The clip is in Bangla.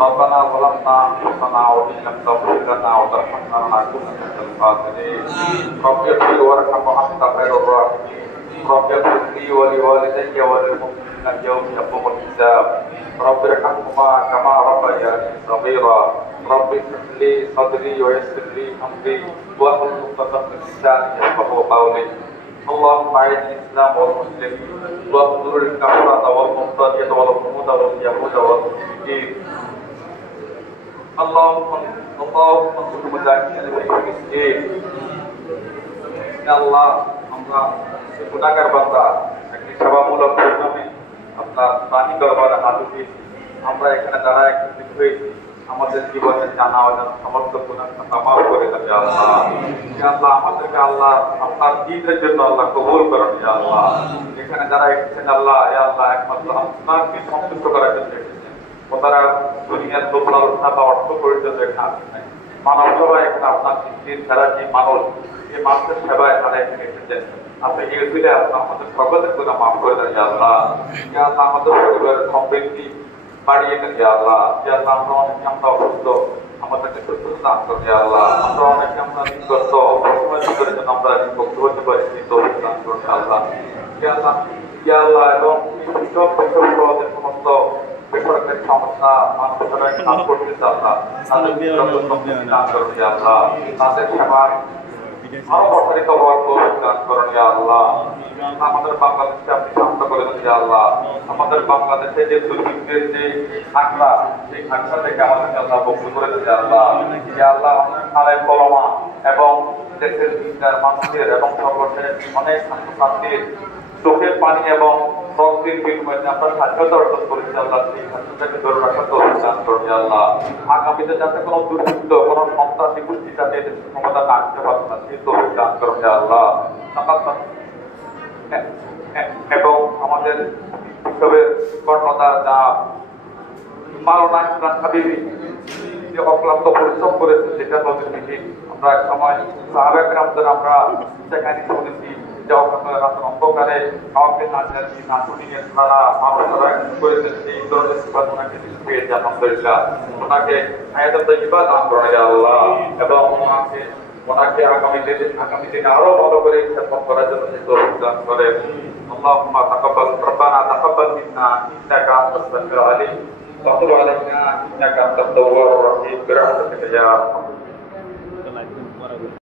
ربنا ظلمنا انفسنا وان لم تغفر لنا وترحمنا لنكونن من الخاسرين رب اغفر وارحم وانت خير الراحمين رب اغفر لي ولوالدي وللمؤمنين يوم يقوم الحساب رب ارحمهما كما ربياني صغيرا رب اشرح لي صدري ويسر لي امري واحلل عقدة من لساني يفقهوا قولي اللهم اعز الاسلام والمسلمين واخذل الكفرة والمبتدعة واليهود واليهود والمشركين اللهم انصر المجاهدين في فلسطين يا الله আমরা গুনাহগার বান্দা একটি সেবামূলক প্রোগ্রামে আপনার পানি দরবারে হাত উঠিয়েছি আমরা এখানে যারা একত্রিত হয়েছি আমাদের জীবনে জানা অজানা সমস্ত গুনাহ ক্ষমা করে দেন ইয়া আল্লাহ ইয়া আল্লাহ আমাদেরকে আল্লাহ আপনার দ্বীনের জন্য আল্লাহ কবুল করুন ইয়া আল্লাহ এখানে যারা এসেছেন আল্লাহ ইয়া আল্লাহ একমাত্র আপনাকে সন্তুষ্ট করার জন্য এসেছেন ওনারা দুনিয়ার লোক লালসা বা অর্থ পরিচয় এখানে আসেন মানব সেবা এখানে আপনার সৃষ্টির ছাড়া যে মানুষ এই মানুষের সেবায় তারা এখানে এসেছেন আপনি এগুলো আমাদের সকলের গুনাহ মাফ করে দেন ইয়া আল্লাহ ইয়া আল্লাহ আমাদের পরিবারের সমৃদ্ধি বাড়িয়ে দেন ইয়া আল্লাহ ইয়া আল্লাহ আমরা অনেকে আমরা অসুস্থ আমাদেরকে সুস্থতা দান করুন ইয়া আল্লাহ আমরা অনেকে আমরা ঋণগ্রস্ত অসময় ভিতরে যেন আমরা ঋণমুক্ত হতে পারি সেই তৌফিক দান করুন ইয়া আল্লাহ ইয়া আল্লাহ এবং সব সমাজের সমস্ত বেসরকারি সংস্থা মানুষেরা কাজ করতেছে আল্লাহ তাদের দান করুন ইয়া আল্লাহ তাদের সেবার আরো প্রসারিত হওয়ার তৌফিক দান করুন ইয়া আল্লাহ আমাদের বাংলাদেশে আপনি শান্ত করে দেন ইয়া আল্লাহ আমাদের বাংলাদেশে যে দুর্নীতির যে আখড়া সেই আখড়া থেকে আমাদেরকে আল্লাহ মুক্ত করে দেন ইয়া আল্লাহ ইয়া আল্লাহ আলেম ওলামা এবং দেশের বিচার মানুষের এবং সর্বশেষ অনেক ছাত্রছাত্রীর চোখের পানি এবং রক্তের বিনিময়ে আমরা স্বাধীনতা অর্জন করেছি আল্লাহ সেই স্বাধীনতাকে ধরে রাখার তৌফিক দান করুন ইয়া আল্লাহ আগামীতে যাতে কোনো দুর্বৃত্ত কোনো সন্ত্রাসী গোষ্ঠী যাতে ক্ষমতা না আসতে পারবে না সেই তৌফিক দান করুন ইয়া আল্লাহ এবং আমাদের বিশ্ববের কর্ণধার যা মাওলানা ইমরান হাবিবি যে অক্লান্ত পরিশ্রম করেছে সেটা নদীর মিছিল আমরা এক সময় সাহাবা কেরামদের আমরা সেখানে শুনেছি যে অন্ধকারে কাউকে না জানি না শুনিয়ে তারা মানুষরা করেছেন সেই ধরনের সিফাত ওনাকে পেয়েছে আলহামদুলিল্লাহ ওনাকে হায়াতুত তাইয়্যিবা দান করুন ইয়া আল্লাহ এবং ওনাকে আগামী দিনে আরো ভালো করে খেদমত করার জন্য তৌফিক দান করেন আল্লাহুম্মা তাকাব্বাল রব্বানা তাকাব্বাল মিন্না ইন্নাকা আনতাস সামিউল আলিম ওয়া তুব আলাইনা ইন্নাকা আনতাত তাওয়াবুর রহিম বিরহমাতিকা ইয়া